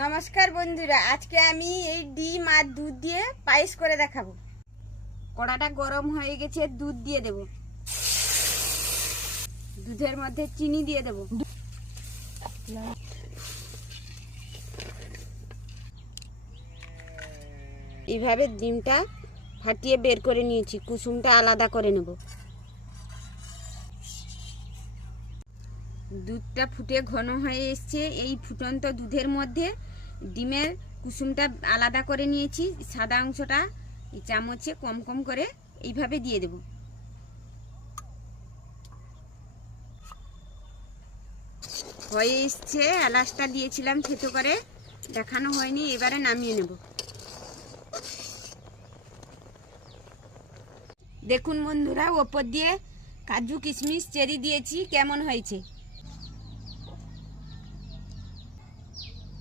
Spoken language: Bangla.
নমস্কার বন্ধুরা, আজকে আমি এই ডিম আর দুধ দিয়ে পায়েস করে দেখাবো। কড়াটা গরম হয়ে গেছে, দুধ দিয়ে দেব। দুধের মধ্যে চিনি দিয়ে দেব। এইভাবে ডিমটা ফাটিয়ে বের করে নিয়েছি, কুসুমটা আলাদা করে নেব। দুধটা ফুটে ঘন হয়ে এসছে। এই ফুটন্ত দুধের মধ্যে ডিমের কুসুমটা আলাদা করে নিয়েছি, সাদা অংশটা এই চামচে কম কম করে এইভাবে দিয়ে দেব। হয়ে এসছে, এলাচটা দিয়েছিলাম থেতো করে, দেখানো হয়নি, এবারে নামিয়ে নেব। দেখুন বন্ধুরা, ওপর দিয়ে কাজু কিশমিশ চেরি দিয়েছি, কেমন হয়েছে।